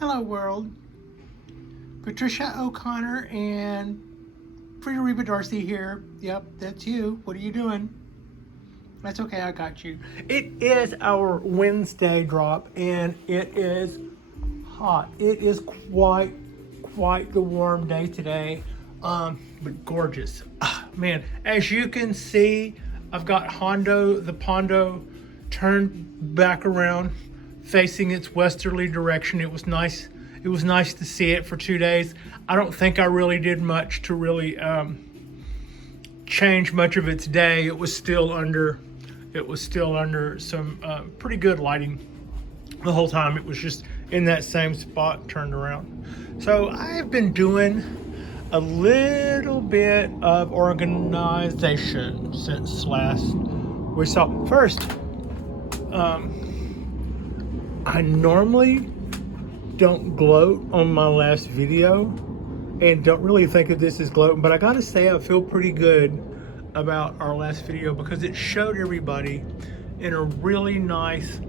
Hello world, Patricia O'Connor and Frida Reba Darcy here. Yep, that's you. What are you doing? That's okay, I got you. It is our Wednesday drop and it is hot. It is quite the warm day today, but gorgeous. Man, as you can see, I've got the Pondo turned back around, facing its westerly direction. It was nice. It was nice to see it for 2 days. I don't think I really did much to really change much of its day. It was still under some pretty good lighting the whole time. It was just in that same spot, turned around. So I've been doing a little bit of organization since last we saw. First, I normally don't gloat on my last video and don't really think of this as gloating, but I gotta say I feel pretty good about our last video because it showed everybody in a really nice,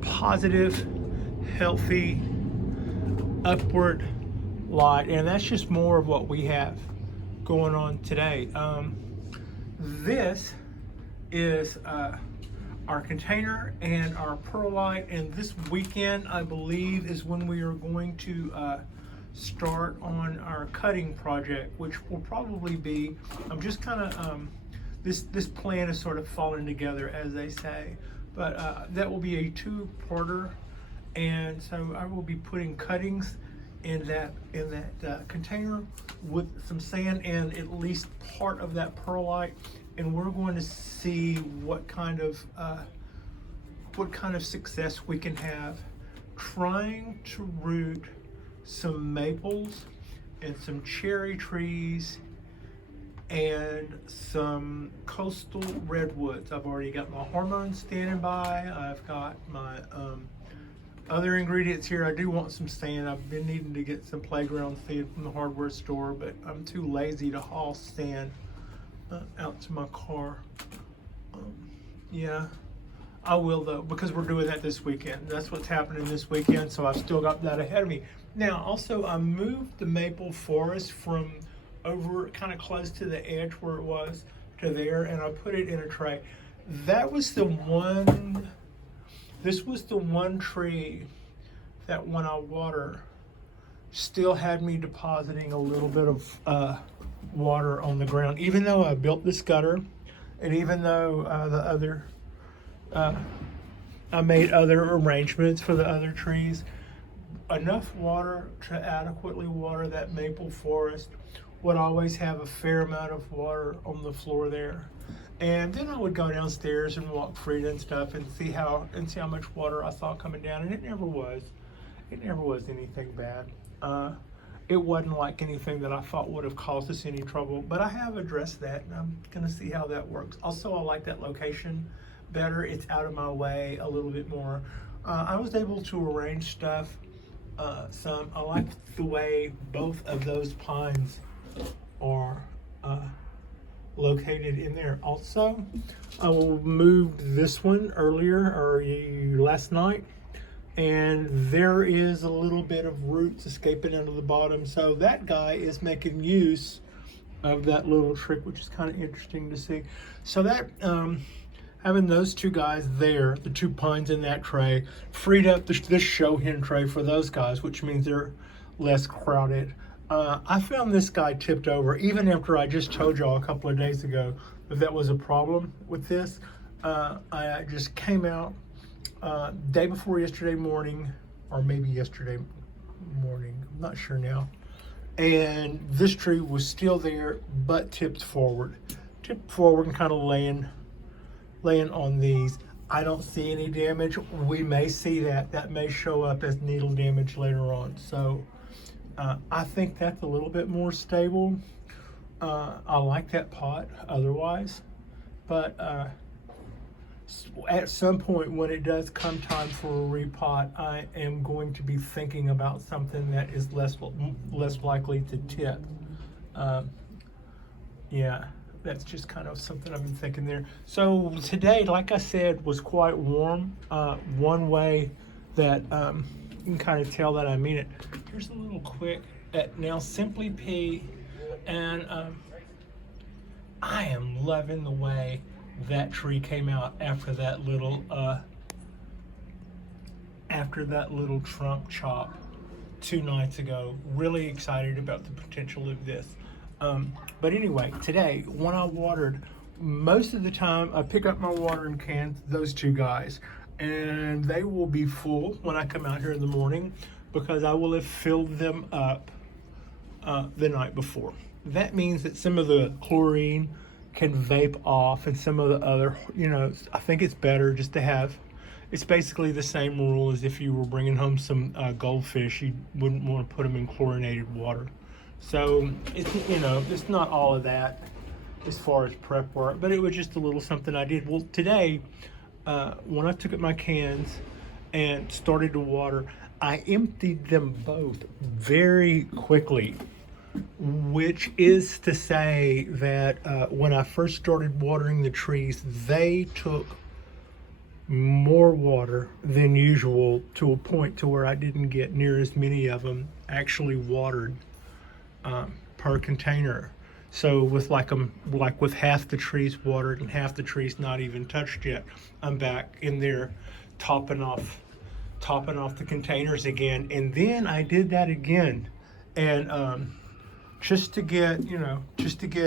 positive, healthy, upward light, and that's just more of what we have going on today. This is our container and our perlite, and this weekend I believe is when we are going to start on our cutting project, which will probably be, I'm just kind of this plan is sort of falling together, as they say, but that will be a two-parter, and so I will be putting cuttings in that container with some sand and at least part of that perlite, and we're going to see what kind of success we can have trying to root some maples and some cherry trees and some coastal redwoods. I've already got my hormones standing by. I've got my other ingredients here. I do want some sand. I've been needing to get some playground sand from the hardware store, but I'm too lazy to haul sand out to my car. Yeah, I will though, because we're doing that this weekend. That's what's happening this weekend, so I've still got that ahead of me. Now, also, I moved the maple forest from over kind of close to the edge where it was to there, and I put it in a tray. That was the one, this was the one tree that when I water still had me depositing a little bit of water on the ground, even though I built this gutter, and even though I made other arrangements for the other trees. Enough water to adequately water that maple forest would always have a fair amount of water on the floor there. And then I would go downstairs and walk Frida and stuff and see how much water I saw coming down, and it never was anything bad. It wasn't like anything that I thought would have caused us any trouble, but I have addressed that, and I'm gonna see how that works. Also, I like that location better. It's out of my way a little bit more. I was able to arrange stuff some. I like the way both of those pines are located in there. Also, I moved this one last night, and there is a little bit of roots escaping out of the bottom, so that guy is making use of that little trick, which is kind of interesting to see. So that having those two guys there, the two pines in that tray, freed up this show hen tray for those guys, which means they're less crowded. I found this guy tipped over, even after I just told y'all a couple of days ago that was a problem with this. I just came out day before yesterday morning, or maybe yesterday morning, I'm not sure now, and this tree was still there, but tipped forward and kind of laying on these. I don't see any damage. We may see that may show up as needle damage later on. So I think that's a little bit more stable. I like that pot otherwise, but at some point when it does come time for a repot, I am going to be thinking about something that is less likely to tip. Yeah, that's just kind of something I've been thinking there. So today, like I said, was quite warm. One way that You can kind of tell that I mean it. Here's a little quick at now Simply Pea, and I am loving the way that tree came out after that little trunk chop 2 nights ago. Really excited about the potential of this. But anyway, today when I watered, most of the time I pick up my watering cans, those 2 guys, and they will be full when I come out here in the morning because I will have filled them up the night before. That means that some of the chlorine can vape off, and some of the other, I think it's better just to have, it's basically the same rule as if you were bringing home some goldfish. You wouldn't want to put them in chlorinated water. So it's not all of that as far as prep work, but it was just a little something I did. Well, today, when I took up my cans and started to water, I emptied them both very quickly, which is to say that when I first started watering the trees, they took more water than usual, to a point to where I didn't get near as many of them actually watered per container. So with with half the trees watered and half the trees not even touched yet, I'm back in there topping off the containers again. And then I did that again, and just to get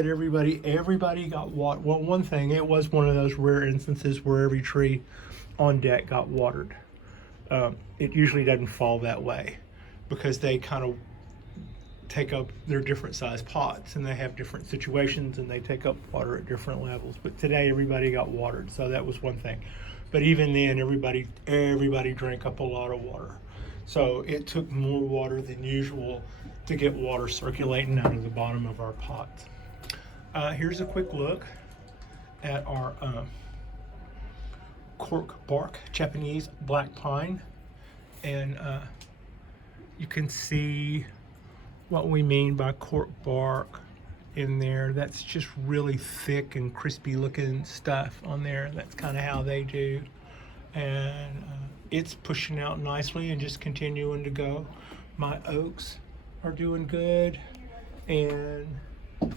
everybody got water. Well, one thing, it was one of those rare instances where every tree on deck got watered. It usually doesn't fall that way because they kind of take up their different size pots, and they have different situations, and they take up water at different levels. But today everybody got watered, so that was one thing. But even then, everybody drank up a lot of water. So it took more water than usual to get water circulating out of the bottom of our pots. Here's a quick look at our cork bark Japanese black pine, and you can see what we mean by cork bark in there. That's just really thick and crispy looking stuff on there. That's kind of how they do, and it's pushing out nicely and just continuing to go. My oaks are doing good, and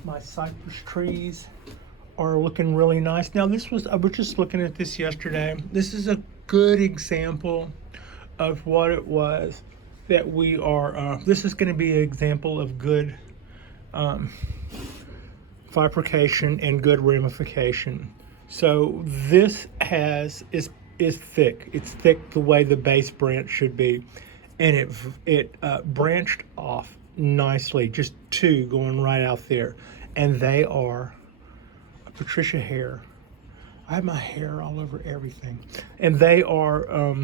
my cypress trees are looking really nice. Now I was just looking at this yesterday. This is a good example of what it was that we are, this is going to be an example of good bifurcation and good ramification. So this is thick. It's thick the way the base branch should be, and it branched off nicely, just 2 going right out there, and they are a Patricia hair. I have my hair all over everything, and they are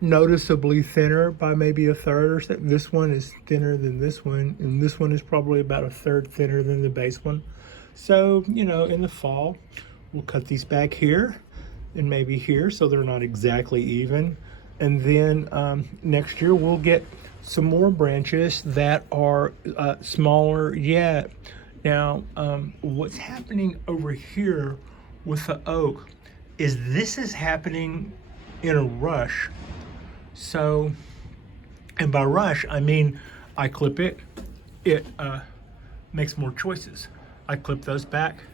noticeably thinner by maybe a third or so. This one is thinner than this one, and this one is probably about a third thinner than the base one. So in the fall we'll cut these back here and maybe here, so they're not exactly even, and then next year we'll get some more branches that are smaller yet. Now what's happening over here with the oak is this is happening in a rush. So, and by rush, I mean I clip it, it makes more choices. I clip those back,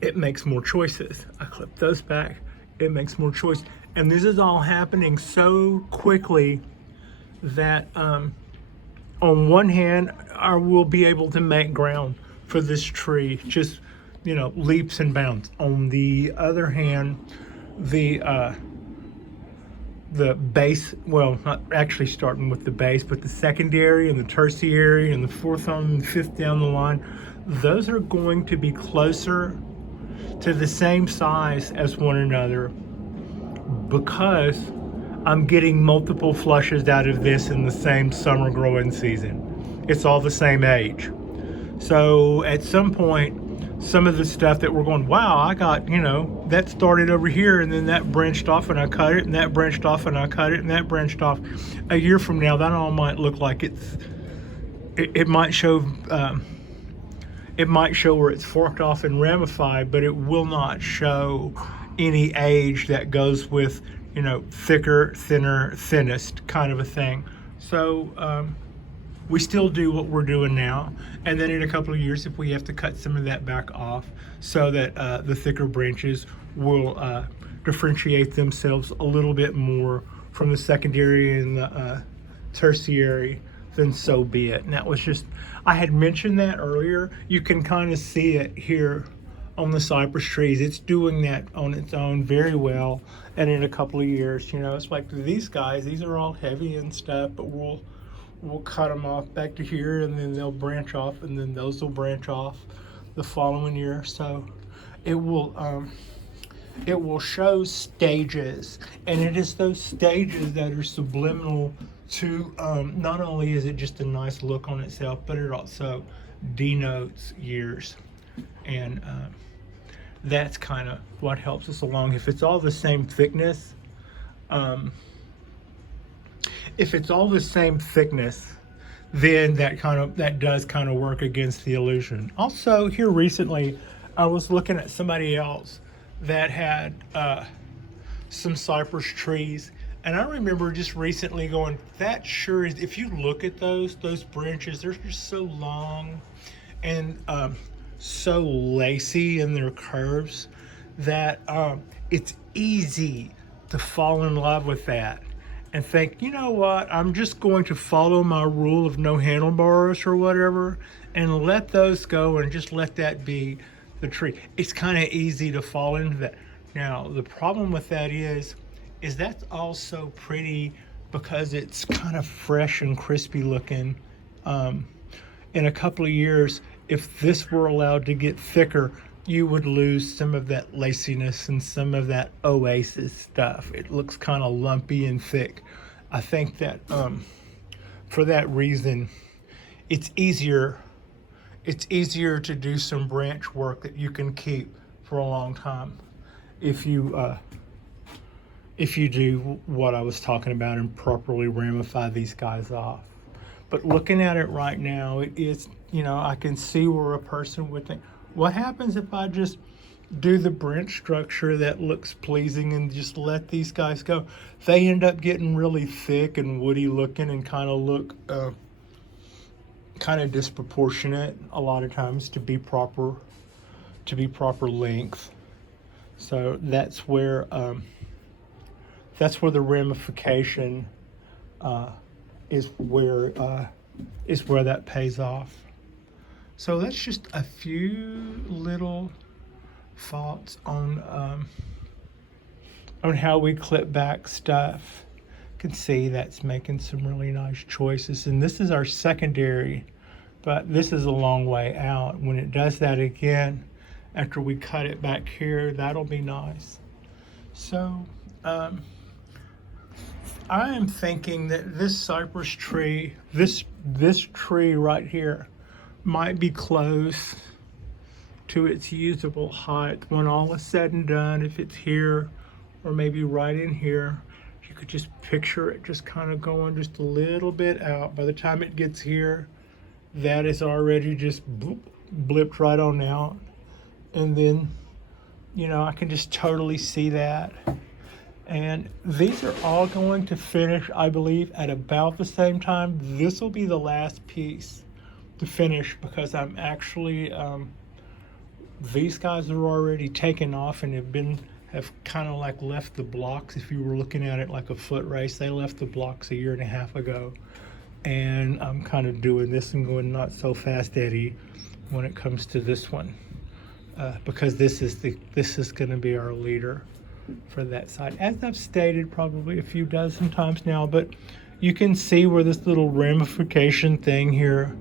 it makes more choices. I clip those back, it makes more choice. And this is all happening so quickly that on one hand, I will be able to make ground for this tree, just, leaps and bounds. On the other hand, the base, well, not actually starting with the base, but the secondary and the tertiary and the 4th and 5th down the line, those are going to be closer to the same size as one another because I'm getting multiple flushes out of this in the same summer growing season. It's all the same age. So at some point, some of the stuff that we're going, wow, I got, that started over here, and then that branched off and I cut it, and that branched off and I cut it, and that branched off. A year from now, that all might look like it might show where it's forked off and ramified, but it will not show any age that goes with you know, thicker, thinner, thinnest kind of a thing. So we still do what we're doing now, and then in a couple of years, if we have to cut some of that back off so that the thicker branches will differentiate themselves a little bit more from the secondary and the tertiary, then so be it. And that was just, I had mentioned that earlier. You can kind of see it here on the cypress trees. It's doing that on its own very well, and in a couple of years, you know, it's like these guys, these are all heavy and stuff, but we'll cut them off back to here, and then they'll branch off, and then those will branch off the following year. So it will show stages, and it is those stages that are subliminal to not only is it just a nice look on itself, but it also denotes years. And that's kind of what helps us along. If it's all the same thickness, then that does kind of work against the illusion. Also, here recently, I was looking at somebody else that had some cypress trees, and I remember just recently going, that sure is, if you look at those branches, they're just so long and so lacy in their curves that it's easy to fall in love with that and think, you know what, I'm just going to follow my rule of no handlebars or whatever and let those go and just let that be the tree. It's kind of easy to fall into that. Now, the problem with that is that's also pretty because it's kind of fresh and crispy looking. In a couple of years, if this were allowed to get thicker, you would lose some of that laciness and some of that oasis stuff. It looks kind of lumpy and thick. I think that for that reason, it's easier to do some branch work that you can keep for a long time if you do what I was talking about and properly ramify these guys off. But looking at it right now, it is, you know, I can see where a person would think, what happens if I just do the branch structure that looks pleasing and just let these guys go? They end up getting really thick and woody looking and kind of look kind of disproportionate a lot of times to be proper length. So that's where the ramification is where that pays off. So that's just a few little thoughts on how we clip back stuff. You can see that's making some really nice choices, and this is our secondary, but this is a long way out. When it does that again, after we cut it back here, that'll be nice. So I am thinking that this cypress tree, this tree right here, might be close to its usable height when all is said and done. If it's here or maybe right in here, you could just picture it just kind of going just a little bit out. By the time it gets here, that is already just blipped right on out. And then, you know, I can just totally see that. And these are all going to finish, I believe, at about the same time. This will be the last piece to finish because I'm actually, these guys are already taken off and have kind of like left the blocks. If you were looking at it like a foot race, they left the blocks 1.5 years ago. And I'm kind of doing this and going not so fast, Eddie, when it comes to this one, because this is going to be our leader for that side, as I've stated probably a few dozen times now. But you can see where this little ramification thing here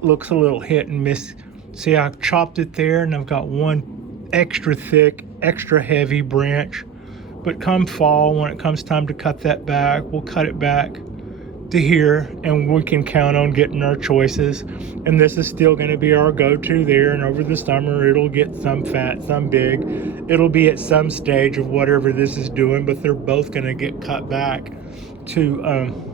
looks a little hit and miss. See, I chopped it there, and I've got one extra thick, extra heavy branch. But come fall, when it comes time to cut that back, we'll cut it back to here, and we can count on getting our choices. And this is still going to be our go-to there, and over the summer it'll get some fat, some big. It'll be at some stage of whatever this is doing, but they're both going to get cut back to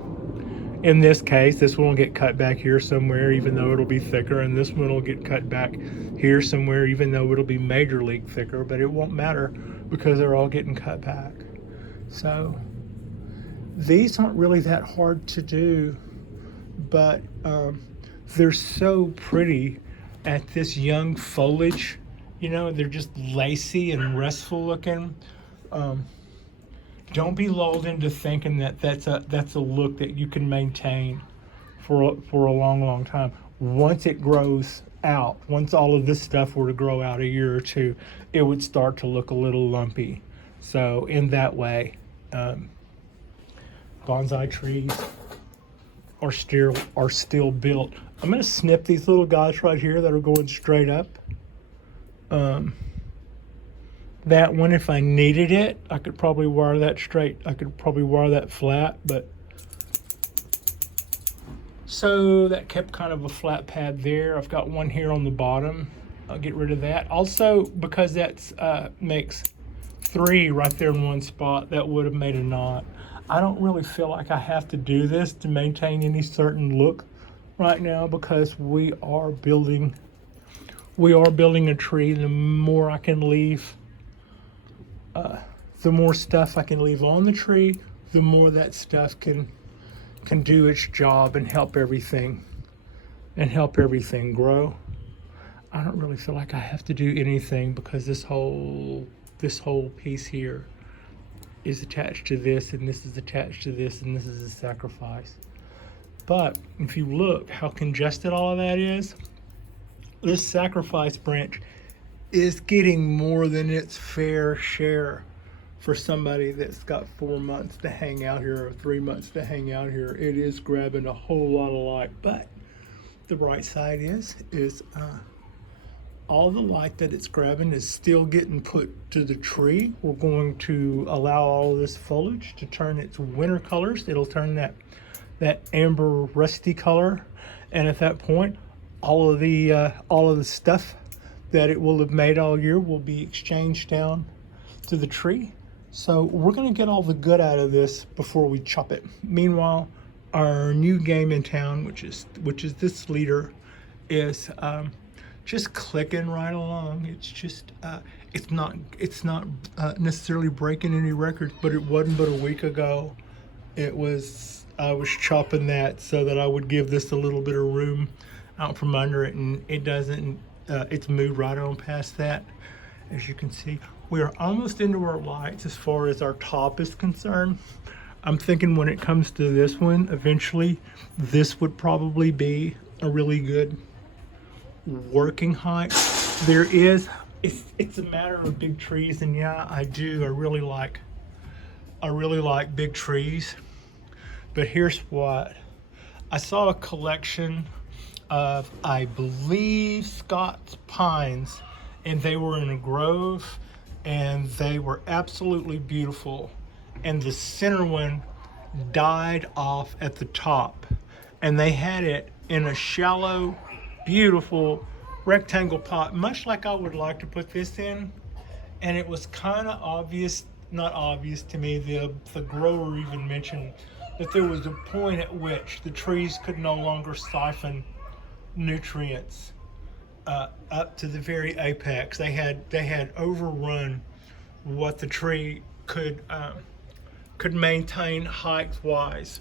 in this case, this one will get cut back here somewhere, even though it'll be thicker, and this one will get cut back here somewhere, even though it'll be major league thicker, but it won't matter because they're all getting cut back. So these aren't really that hard to do, but they're so pretty at this young foliage. You know, they're just lacy and restful looking. Don't be lulled into thinking that that's a look that you can maintain for a long, long time. Once it grows out, once all of this stuff were to grow out a year or two, it would start to look a little lumpy. So in that way, bonsai trees are still built. I'm going to snip these little guys right here that are going straight up. That one, if I needed it, I could probably wire that straight. I could probably wire that flat, but so that kept kind of a flat pad there. I've got one here on the bottom. I'll get rid of that. Also, because that's makes 3 right there in one spot, that would have made a knot. I don't really feel like I have to do this to maintain any certain look right now, because we are building a tree. The more I can leave, the more stuff I can leave on the tree, the more that stuff can do its job and help everything grow. I don't really feel like I have to do anything, because this whole piece here is attached to this, and this is attached to this, and this is a sacrifice. But if you look how congested all of that is, this sacrifice branch is getting more than its fair share for somebody that's got 4 months to hang out here or 3 months to hang out here. It is grabbing a whole lot of light. But the bright side is all the light that it's grabbing is still getting put to the tree. We're going to allow all of this foliage to turn its winter colors. It'll turn that amber rusty color, and at that point, all of the stuff that it will have made all year will be exchanged down to the tree. So we're going to get all the good out of this before we chop it. Meanwhile, our new game in town, which is this leader, is just clicking right along. It's just it's not necessarily breaking any records, but it wasn't but a week ago. I was chopping that so that I would give this a little bit of room out from under it, and it doesn't. It's moved right on past that. As you can see, we are almost into our lights as far as our top is concerned. I'm thinking when it comes to this one, eventually, this would probably be a really good working height. It's a matter of big trees, and yeah, I really like big trees. But here's what I saw: a collection of, I believe, Scots pines, and they were in a grove, and they were absolutely beautiful. And the center one died off at the top, and they had it in a shallow, beautiful rectangle pot, much like I would like to put this in. And it was kind of obvious, not obvious to me, the grower even mentioned that there was a point at which the trees could no longer siphon nutrients up to the very apex. They had overrun what the tree could maintain height-wise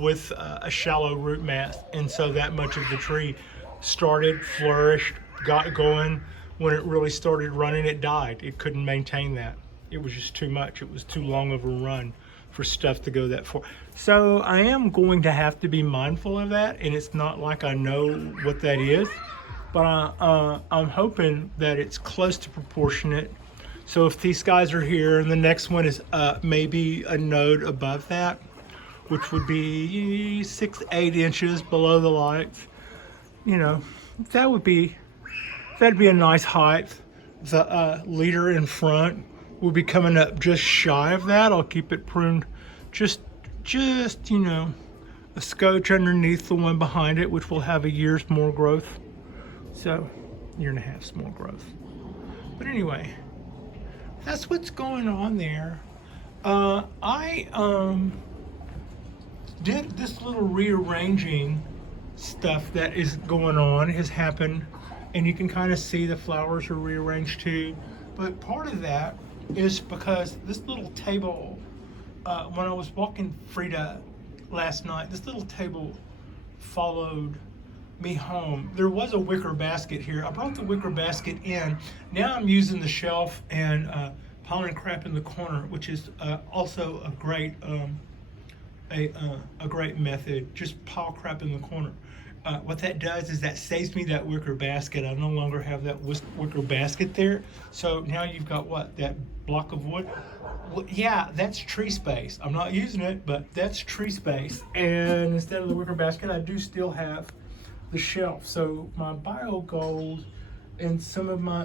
with a shallow root mass, and so that much of the tree flourished, got going. When it really started running, it died. It couldn't maintain that. It was just too much. It was too long of a run for stuff to go that far. So I am going to have to be mindful of that, and it's not like I know what that is, but I'm hoping that it's close to proportionate. So if these guys are here and the next one is maybe a node above that, which would be 6-8 inches below the lights, you know, that'd be a nice height. The leader in front will be coming up just shy of that. I'll keep it pruned just you know, a scotch underneath the one behind it, which will have a year's more growth. So, 1.5 years more growth. But anyway, that's what's going on there. I did this little rearranging stuff that is going on, has happened, and you can kind of see the flowers are rearranged too. But part of that is because this little table when I was walking Frida last night, this little table followed me home. There was a wicker basket here. I brought the wicker basket in. Now I'm using the shelf and piling crap in the corner, which is also a great a great method. Just pile crap in the corner. What that does is that saves me that wicker basket. I no longer have that wicker basket there. So now you've got what? That block of wood? Well, yeah, that's tree space. I'm not using it, but that's tree space. And instead of the wicker basket, I do still have the shelf. So my bio gold and some of my,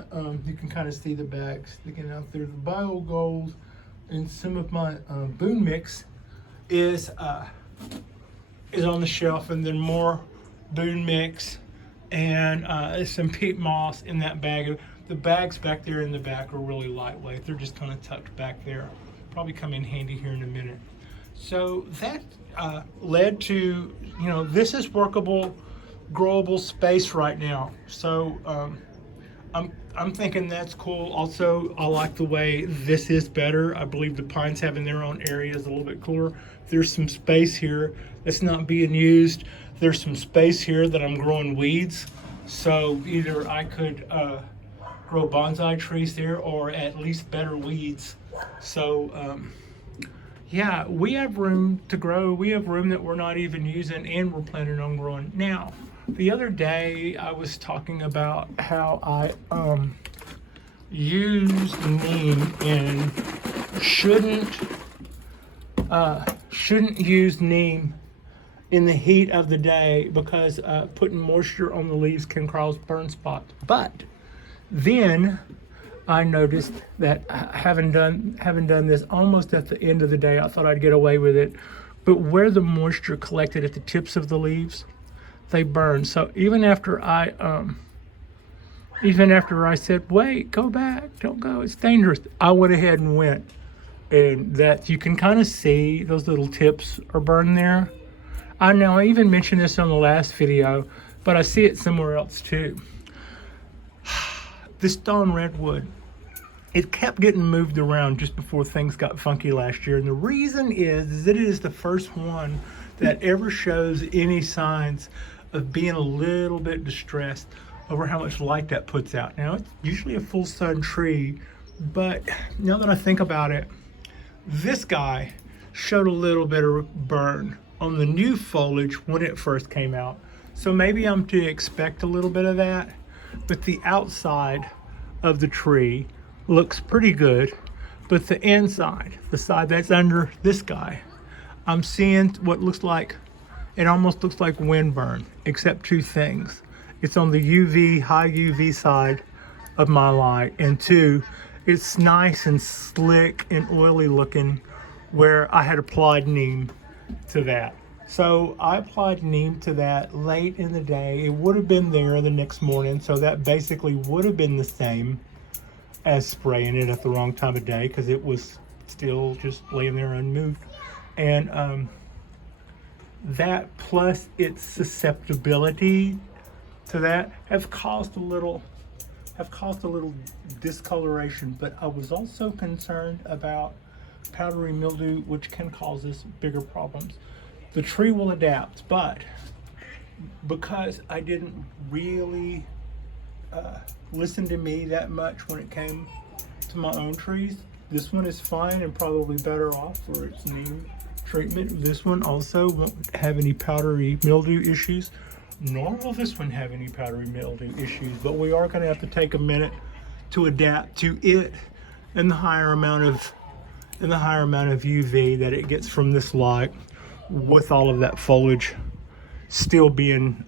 you can kind of see the bags sticking out there. The bio gold and some of my Boon Mix is on the shelf, and then more Boon Mix and some peat moss in that bag. The bags back there in the back are really lightweight. They're just kind of tucked back there. Probably come in handy here in a minute. So that led to, you know, this is workable, growable space right now. So I'm thinking that's cool. Also, I like the way this is better. I believe the pines having their own area is a little bit cooler. There's some space here that's not being used. There's some space here that I'm growing weeds. So either I could grow bonsai trees there, or at least better weeds. So yeah, we have room to grow. We have room that we're not even using, and we're planning on growing. Now, the other day I was talking about how I use neem and shouldn't use neem in the heat of the day because putting moisture on the leaves can cause burn spots. But then I noticed that having done this almost at the end of the day, I thought I'd get away with it. But where the moisture collected at the tips of the leaves, they burn. So even after I said, wait, go back, don't go, it's dangerous, I went ahead and went. And that you can kind of see those little tips are burned there. I even mentioned this on the last video, but I see it somewhere else too. The stone redwood, it kept getting moved around just before things got funky last year. And the reason is that it is the first one that ever shows any signs of being a little bit distressed over how much light that puts out. Now, it's usually a full sun tree, but now that I think about it, this guy showed a little bit of burn on the new foliage when it first came out. So maybe I'm to expect a little bit of that. But the outside of the tree looks pretty good, but the inside, the side that's under this guy, I'm seeing what looks like, it almost looks like wind burn, except two things. It's on the UV, high UV side of my light, and two, it's nice and slick and oily looking where I had applied neem to that. So I applied neem to that late in the day. It would have been there the next morning, so that basically would have been the same as spraying it at the wrong time of day because it was still just laying there unmoved. And that plus its susceptibility to that have caused a little discoloration. But I was also concerned about powdery mildew, which can cause us bigger problems. The tree will adapt, but because I didn't really listen to me that much when it came to my own trees, this one is fine and probably better off for its neem treatment. This one also won't have any powdery mildew issues, nor will this one have any powdery mildew issues, but we are going to have to take a minute to adapt to it and the higher amount of UV that it gets from this light, with all of that foliage still being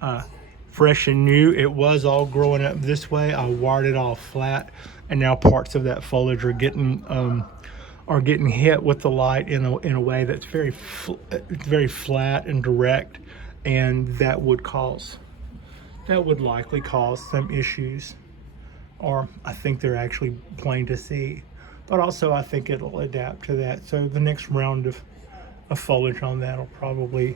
fresh and new. It was all growing up this way. I wired it all flat, and now parts of that foliage are getting hit with the light in a way that's very flat and direct, and that would likely cause some issues, or I think they're actually plain to see. But also I think it'll adapt to that. So the next round of foliage on that will probably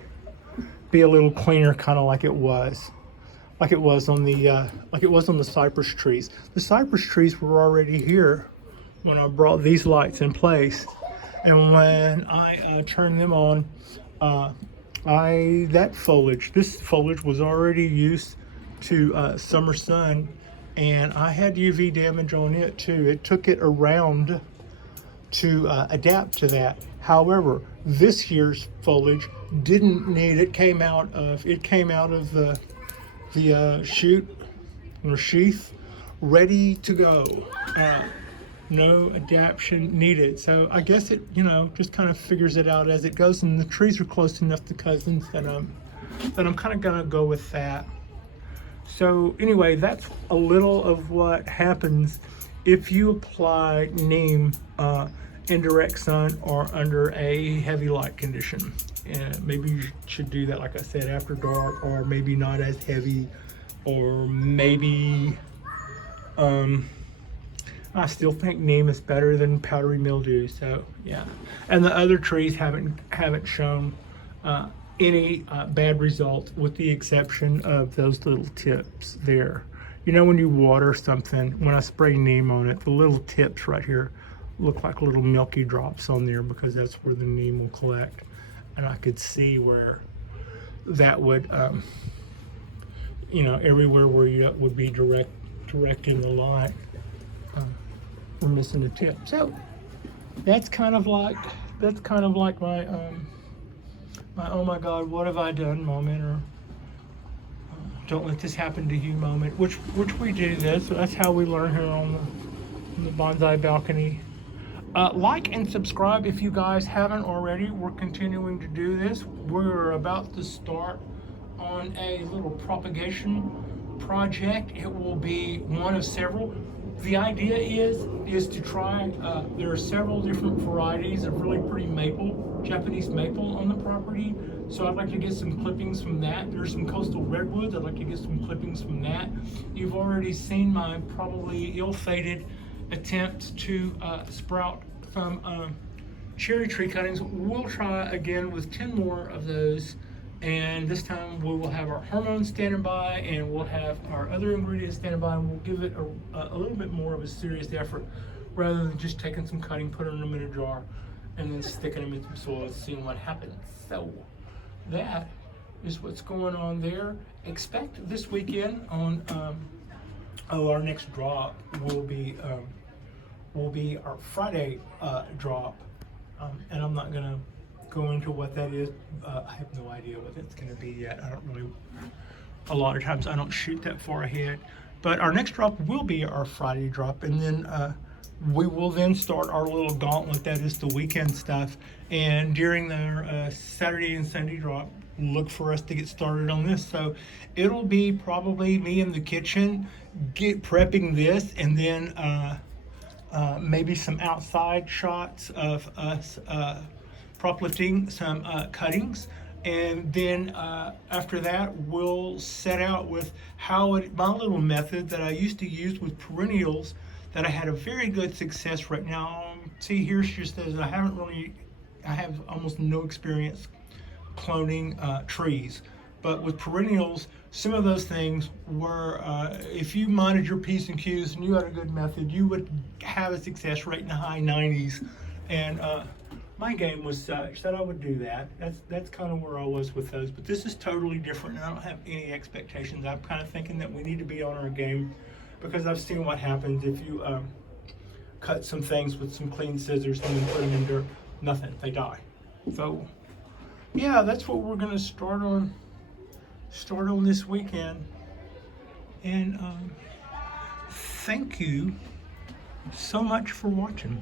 be a little cleaner, kind of like it was on the cypress trees. The cypress trees were already here when I brought these lights in place, And when I turned them on, this foliage was already used to summer sun, and I had UV damage on it too. It took it around to adapt to that. However, this year's foliage didn't need. It came out of the shoot or sheath, ready to go. No adaptation needed. So I guess it, just kind of figures it out as it goes. And the trees are close enough to cousins that I'm kind of gonna go with that. So anyway, that's a little of what happens if you apply neem in direct sun or under a heavy light condition. And maybe you should do that, like I said, after dark, or maybe not as heavy, or maybe I still think neem is better than powdery mildew. So yeah, and the other trees haven't shown any bad results, with the exception of those little tips there. When you water something, when I spray neem on it, the little tips right here look like little milky drops on there, because that's where the neem will collect. And I could see where that would, everywhere where you would be directing the light, we're missing a tip. So that's kind of like my my oh my God, what have I done moment, or don't let this happen to you moment, which we do this. So that's how we learn here on the bonsai balcony. Like and subscribe if you guys haven't already. We're continuing to do this. We're about to start on a little propagation project. It will be one of several. The idea is to try, there are several different varieties of really pretty maple, Japanese maple on the property. So I'd like to get some clippings from that. There's some coastal redwoods. I'd like to get some clippings from that. You've already seen my probably ill-fated attempts to sprout some cherry tree cuttings. We'll try again with 10 more of those, and this time we will have our hormones standing by, and we'll have our other ingredients standing by, and we'll give it a little bit more of a serious effort, rather than just taking some cutting, putting them in a jar, and then sticking them in some soil and seeing what happens. So that is what's going on there. Expect this weekend on our next drop will be our Friday drop, and I'm not gonna go into what that is. I have no idea what it's gonna be yet. I don't really. A lot of times I don't shoot that far ahead, but our next drop will be our Friday drop, and then we will then start our little gauntlet that is the weekend stuff. And during the Saturday and Sunday drop, look for us to get started on this. So it'll be probably me in the kitchen prepping this, and then maybe some outside shots of us proplifting some cuttings. And then after that, we'll set out with my little method that I used to use with perennials that I had a very good success right now. See, here she says I have almost no experience cloning trees. But with perennials, some of those things were, if you minded your P's and Q's and you had a good method, you would have a success rate in the high 90s. And my game was such that I would do that. That's kind of where I was with those. But this is totally different, and I don't have any expectations. I'm kind of thinking that we need to be on our game, because I've seen what happens if you cut some things with some clean scissors and then put them in dirt. Nothing, they die. So yeah, that's what we're gonna start on this weekend. And thank you so much for watching.